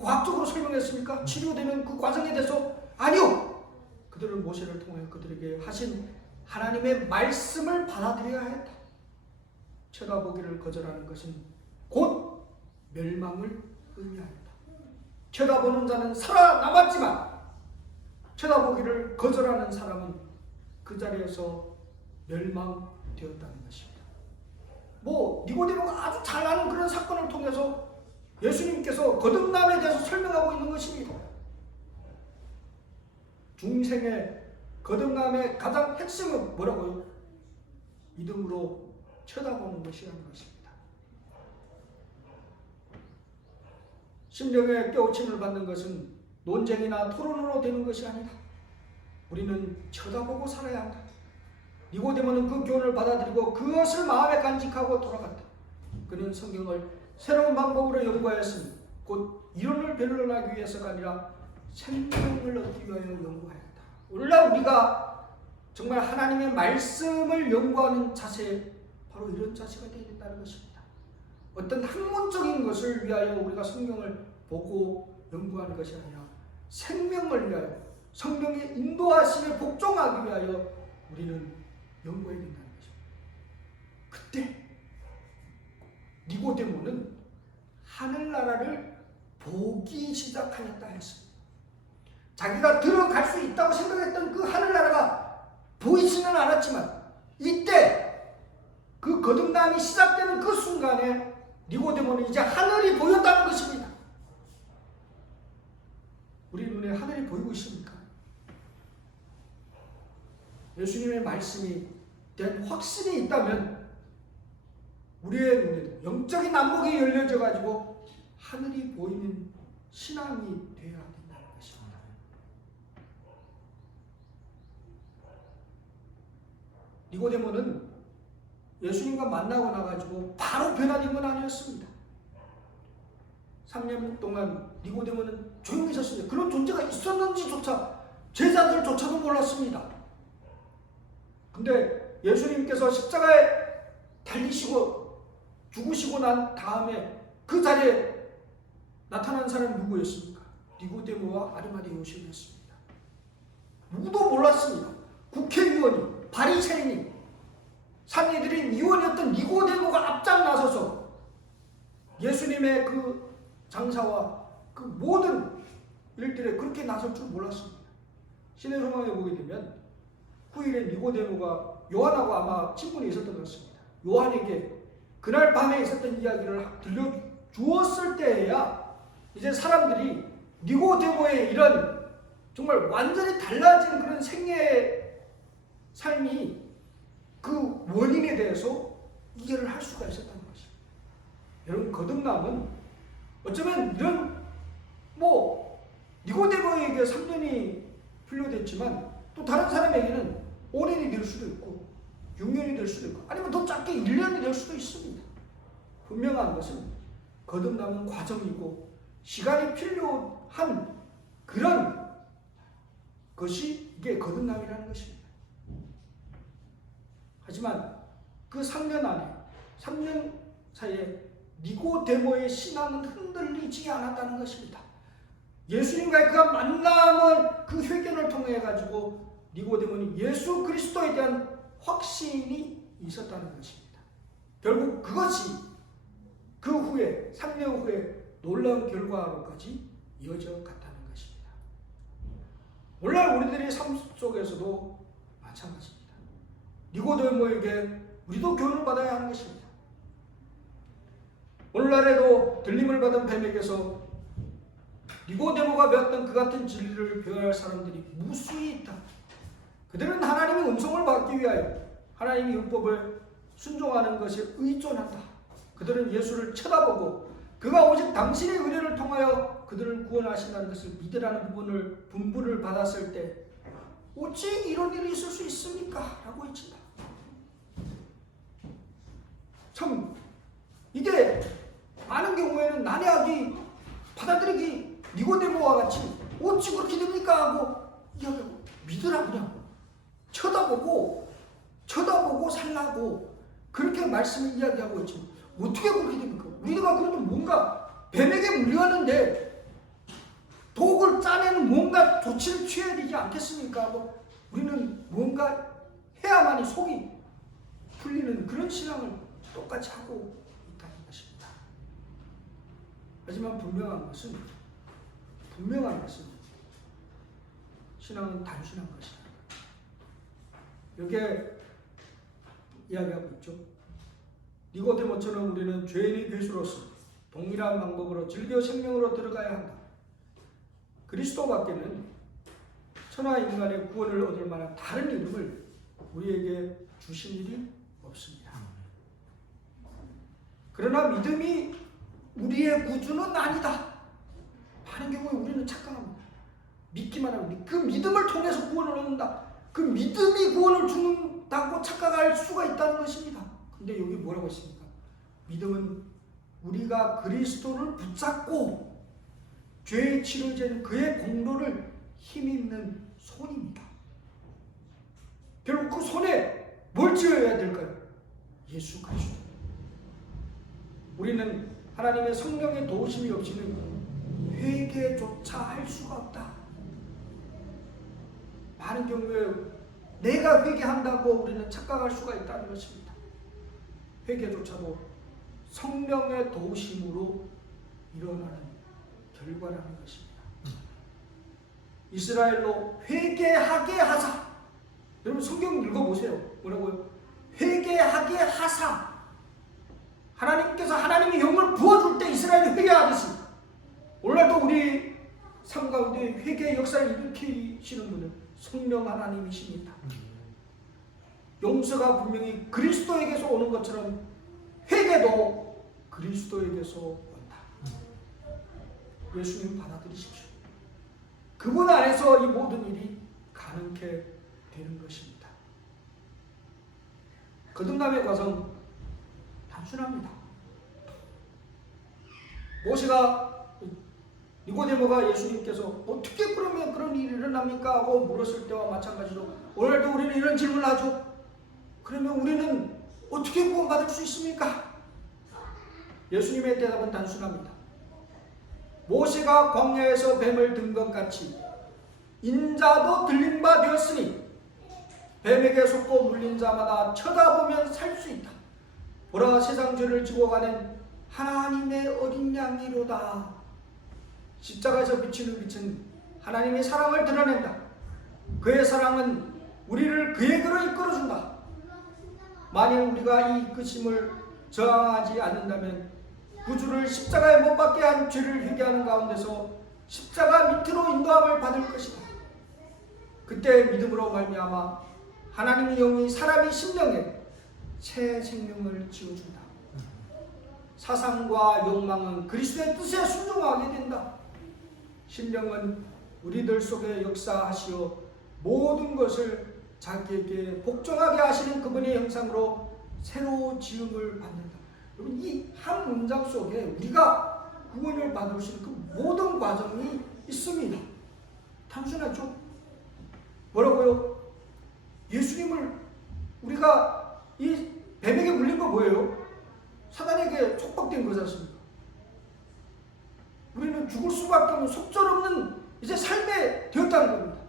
과학적으로 설명했습니까? 치료되는 그 과정에 대해서 아니요. 그들은 모세를 통해 그들에게 하신 하나님의 말씀을 받아들여야 했다. 쳐다보기를 거절하는 것은 곧 멸망을 의미한다. 쳐다보는 자는 살아남았지만 쳐다보기를 거절하는 사람은 그 자리에서 멸망되었다는 것입니다. 니고데모가 아주 잘 아는 그런 사건을 통해서 예수님께서 거듭남에 대해서 설명하고 있는 것입니다. 중생의 거듭남의 가장 핵심은 뭐라고요? 믿음으로 쳐다보는 것이라는 것입니다. 심령의 깨우침을 받는 것은 논쟁이나 토론으로 되는 것이 아니다. 우리는 쳐다보고 살아야 한다. 니고데모는 그 교훈을 받아들이고 그것을 마음에 간직하고 돌아갔다. 그는 성경을 새로운 방법으로 연구하였으니 곧 이론을 변론하기 위해서가 아니라 생명을 얻기 위하여 연구하였다. 오늘날 우리가 정말 하나님의 말씀을 연구하는 자세, 바로 이런 자세가 되어야 된다는 것입니다. 어떤 학문적인 것을 위하여 우리가 성경을 보고 연구하는 것이 아니라 생명을 위하여 성경의 인도하심에 복종하기 위하여 우리는 연구해야 된다는 것입니다. 그때 니고데모는 하늘나라를 보기 시작하였다 했습니다. 자기가 들어갈 수 있다고 생각했던 그 하늘나라가 보이지는 않았지만 이때 그 거듭남이 시작되는 그 순간에 니고데모는 이제 하늘이 보였다는 것입니다. 우리 눈에 하늘이 보이고 있습니까? 예수님의 말씀이 대한 확신이 있다면 우리의 눈에도 영적인 안목이 열려져 가지고 하늘이 보이는 신앙이 되어야 된다는 것입니다. 니고데모는 예수님과 만나고 나가지고 바로 변화된 건 아니었습니다. 3년 동안 니고데모는 조용히 있었습니다. 그런 존재가 있었는지조차 제자들조차도 몰랐습니다. 근데 예수님께서 십자가에 달리시고 죽으시고 난 다음에 그 자리에 나타난 사람이 누구였습니까? 니고데모와 아리마대 요셉이었습니다. 누구도 몰랐습니다. 국회의원이, 바리새인이, 산헤드린 의원이었던 니고데모가 앞장 나서서 예수님의 그 장사와 그 모든 일들에 그렇게 나설 줄 몰랐습니다. 신의 소망에 보게 되면 후일에 니고데모가 요한하고 아마 친분이 있었던 것 같습니다. 요한에게 그날 밤에 있었던 이야기를 들려주었을 때에야 이제 사람들이 니고데모의 이런 정말 완전히 달라진 그런 생애의 삶이 그 원인에 대해서 이해를 할 수가 있었다는 것입니다. 여러분, 거듭남은 어쩌면 이런 니고데모에게 3년이 필요됐지만 또 다른 사람에게는 5년이 될 수도 있고 6년이 될 수도 있고 아니면 더 짧게 1년이 될 수도 있습니다. 분명한 것은 거듭남은 과정이고 시간이 필요한 그런 것이 이게 거듭남이라는 것입니다. 하지만 그 3년 사이에 니고데모의 신앙은 흔들리지 않았다는 것입니다. 예수님과의 그 만남을 그 회견을 통해 가지고 니고데모는 예수 그리스도에 대한 확신이 있었다는 것입니다. 결국 그것이 그 후에 3년 후에 놀라운 결과로까지 이어져 갔다는 것입니다. 오늘날 우리들의 삶 속에서도 마찬가지입니다. 니고데모에게 우리도 교훈을 받아야 하는 것입니다. 오늘날에도 들림을 받은 뱀에게서 니고데모가 배웠던 그 같은 진리를 배워야 할 사람들이 무수히 있다. 그들은 하나님의 음성을 받기 위하여 하나님의 율법을 순종하는 것에 의존한다. 그들은 예수를 쳐다보고 그가 오직 당신의 의뢰를 통하여 그들을 구원하신다는 것을 믿으라는 분부를 받았을 때 어찌 이런 일이 있을 수 있습니까? 라고 외친다. 참 이게 많은 경우에는 난해하기 받아들이기 니고데모와 같이 어찌 그렇게 됩니까? 하고 이야기하고 믿으라 그냥 쳐다보고 살라고 그렇게 말씀을 이야기하고 있죠. 어떻게 그렇게 됩니까? 우리가 그래도 뭔가 뱀에게 물려왔는데 독을 짜내는 뭔가 조치를 취해야 되지 않겠습니까? 하고 우리는 뭔가 해야만이 속이 풀리는 그런 신앙을 똑같이 하고 있다는 것입니다. 하지만 분명한 것은 신앙은 단순한 것이다. 여기에 이야기하고 있죠. 니고데모처럼 우리는 죄인의 괴수로서 동일한 방법으로 즐겨 생명으로 들어가야 한다. 그리스도밖에는 천하 인간의 구원을 얻을 만한 다른 이름을 우리에게 주신 일이 없습니다. 그러나 믿음이 우리의 구주는 아니다. 많은 경우에 우리는 착각합니다. 믿기만 하면 그 믿음을 통해서 구원을 얻는다. 그 믿음이 구원을 주는다고 착각할 수가 있다는 것입니다. 근데 여기 뭐라고 했습니까? 믿음은 우리가 그리스도를 붙잡고 죄에 치러진 그의 공로를 힘있는 손입니다. 결국 그 손에 뭘 쥐어야 될까요? 예수 그리스도. 우리는 하나님의 성령의 도우심이 없이는 회개조차 할 수가 없다. 많은 경우에 내가 회개한다고 우리는 착각할 수가 있다는 것입니다. 회개조차도 성령의 도우심으로 일어나는 결과라는 것입니다. 이스라엘로 회개하게 하사. 여러분 성경 읽어보세요. 뭐라고요? 회개하게 하사. 하나님께서 하나님의 영을 부어줄 때 이스라엘이 회개하듯이 오늘날도 우리 삶 가운데 회개의 역사를 일으키시는 분은 성령 하나님이십니다. 용서가 분명히 그리스도에게서 오는 것처럼 회개도 그리스도에게서 온다. 예수님 받아들이십시오. 그분 안에서 이 모든 일이 가능케 되는 것입니다. 거듭남의 과정 단순합니다. 모세가 니고데모가 예수님께서 어떻게 그러면 그런 일이 일어납니까? 하고 물었을 때와 마찬가지로 오늘도 우리는 이런 질문을 하죠. 그러면 우리는 어떻게 구원받을 수 있습니까? 예수님의 대답은 단순합니다. 모세가 광야에서 뱀을 든 것 같이 인자도 들린 바 되었으니 뱀에게 속고 물린 자마다 쳐다보면 살 수 있다. 보라, 세상 죄를 지고 가는 하나님의 어린 양이로다. 십자가에서 비치는 빛은 하나님의 사랑을 드러낸다. 그의 사랑은 우리를 그에게로 이끌어준다. 만일 우리가 이 이끄심을 저항하지 않는다면 구주를 십자가에 못 박게 한 죄를 회개하는 가운데서 십자가 밑으로 인도함을 받을 것이다. 그때 믿음으로 말미암아 하나님의 영이 사람의 심령에 새 생명을 지어준다. 사상과 욕망은 그리스도의 뜻에 순종하게 된다. 심령은 우리들 속에 역사하시어 모든 것을 자기에게 복종하게 하시는 그분의 형상으로 새로 지음을 받는다. 여러분, 이 한 문장 속에 우리가 구원을 받을 수 있는 그 모든 과정이 있습니다. 단순하죠? 뭐라고요? 예수님을 우리가 이 뱀에게 물린 거 뭐예요? 사단에게 속박된 거지 않습니까? 우리는 죽을 수밖에 없는 속절없는 이제 삶에 되었다는 겁니다.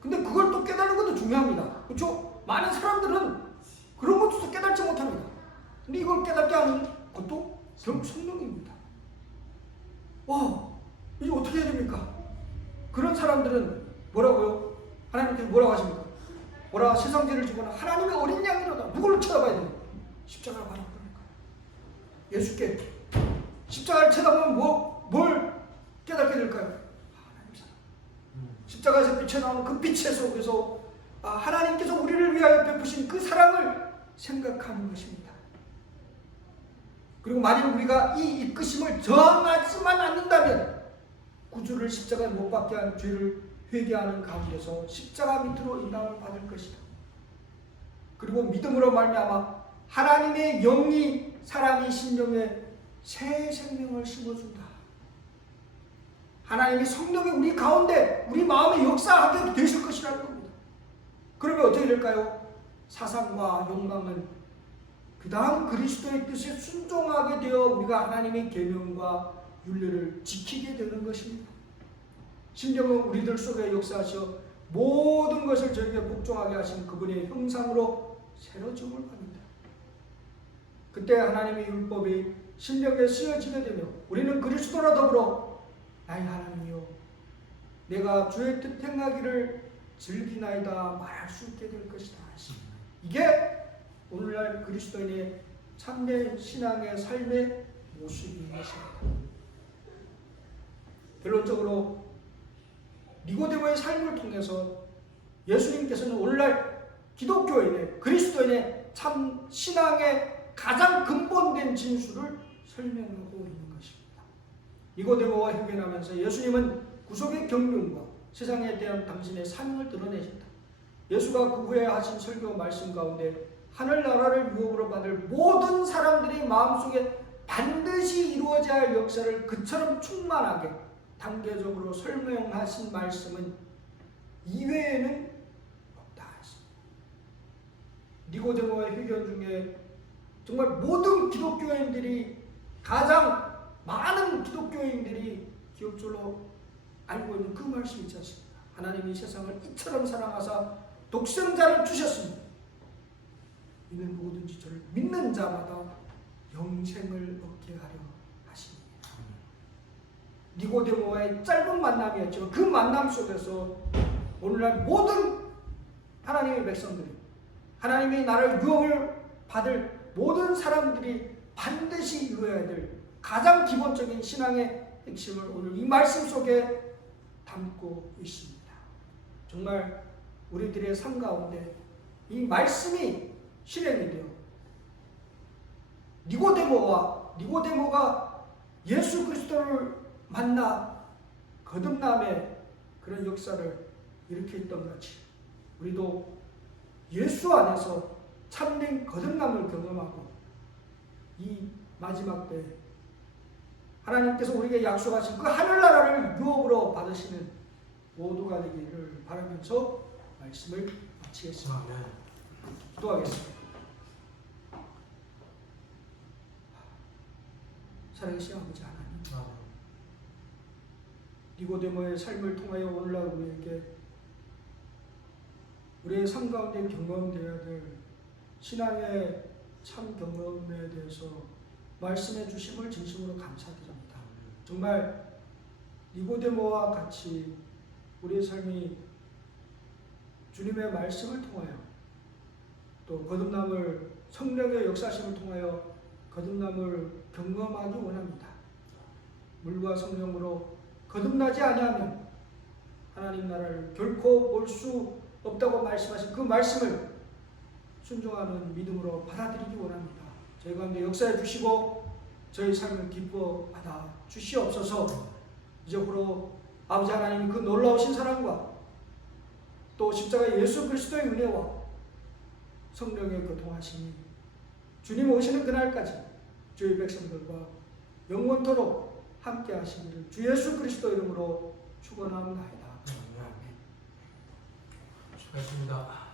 근데 그걸 또 깨달는 것도 중요합니다. 그렇죠? 많은 사람들은 그런 것도 깨달지 못합니다. 근데 이걸 깨닫게 하는 것도 결국 성령입니다. 와, 이제 어떻게 해야 됩니까? 그런 사람들은 뭐라고요? 하나님께서 뭐라고 하십니까? 보라, 세상 죄를 지고는 하나님의 어린 양이로다. 누구를 쳐다봐야 됩니까? 십자가를 바라보는 거예요. 예수께 십자가를 쳐다보면 뭘 깨닫게 될까요? 하나님 사랑. 십자가에서 비쳐나오는 그 빛의 속에서 하나님께서 우리를 위하여 베푸신 그 사랑을 생각하는 것입니다. 그리고 만일 우리가 이 이끄심을 저항하지만 않는다면 구주를 십자가에 못 박게 한 죄를 회개하는 가운데서 십자가 밑으로 인도함을 받을 것이다. 그리고 믿음으로 말미암아 하나님의 영이 사람의 심령에 새 생명을 심어준다. 하나님의 성령이 우리 가운데 우리 마음에 역사하게 되실 것이라는 겁니다. 그러면 어떻게 될까요? 사상과 욕망은 그 다음 그리스도의 뜻에 순종하게 되어 우리가 하나님의 계명과 율례를 지키게 되는 것입니다. 심령은 우리들 속에 역사하셔 모든 것을 저에게 복종하게 하신 그분의 형상으로 새로 지음을 받는다. 그때 하나님의 율법이 심령에 쓰여지게 되며 우리는 그리스도와 더불어 나의 하나님이여 내가 주의 뜻 행하기를 즐기나이다 말할 수 있게 될 것이다. 이게 오늘날 그리스도인의 참된 신앙의 삶의 모습인 것입니다. 결론적으로 니고데모의 삶을 통해서 예수님께서는 오늘날 기독교인의 그리스도인의 참 신앙의 가장 근본된 진수를 설명하고 있는 것입니다. 니고데모와 회견하면서 예수님은 구속의 경륜과 세상에 대한 당신의 사명을 드러내셨다. 예수가 그 후에 하신 설교 말씀 가운데 하늘나라를 유업으로 받을 모든 사람들의 마음속에 반드시 이루어져야 할 역사를 그처럼 충만하게 단계적으로 설명하신 말씀은 이외에는 없다 했습니다. 니고데모의 회견 중에 정말 모든 기독교인들이 가장 많은 기독교인들이 기억적으로 알고 있는 그 말씀이 있지 않습니까? 하나님이 세상을 이처럼 사랑하사 독생자를 주셨습니다. 이는 누구든지 저를 믿는 자마다 영생을 얻게 하려 하십니다. 니고데모와의 짧은 만남이었지만 그 만남 속에서 오늘날 모든 하나님의 백성들이 하나님의 나라를 유업을 받을 모든 사람들이 반드시 이루어야 될 가장 기본적인 신앙의 핵심을 오늘 이 말씀 속에 담고 있습니다. 정말 우리들의 삶 가운데 이 말씀이 실행이 되어 니고데모가 예수 그리스도를 만나 거듭남의 그런 역사를 일으켰던 같이 우리도 예수 안에서 참된 거듭남을 경험하고 이 마지막 때 하나님께서 우리에게 약속하신 그 하늘나라를 유업으로 받으시는 모두가 되기를 바라면서 말씀을 마치겠습니다. 아멘. 기도하겠습니다. 사랑하신 아버지 하나님, 아멘. 니고데모의 삶을 통하여 오늘날 우리에게 우리의 삶 가운데 경험되어야 될 신앙의 참 경험에 대해서 말씀해 주심을 진심으로 감사드립니다. 정말 니고데모와 같이 우리의 삶이 주님의 말씀을 통하여 또 거듭남을 성령의 역사심을 통하여 거듭남을 경험하기 원합니다. 물과 성령으로 거듭나지 아니하면 하나님 나라를 결코 볼 수 없다고 말씀하신 그 말씀을 순종하는 믿음으로 받아들이기 원합니다. 저희 가운데 역사해 주시고 저희 삶을 기뻐 받아 주시옵소서. 이제부로 아버지 하나님 그 놀라우신 사랑과 또 십자가 예수 그리스도의 은혜와 성령의 그 동하심이 주님 오시는 그날까지 주의 백성들과 영원토록 함께 하시기를 주 예수 그리스도 이름으로 축원합니다. 수고하셨습니다.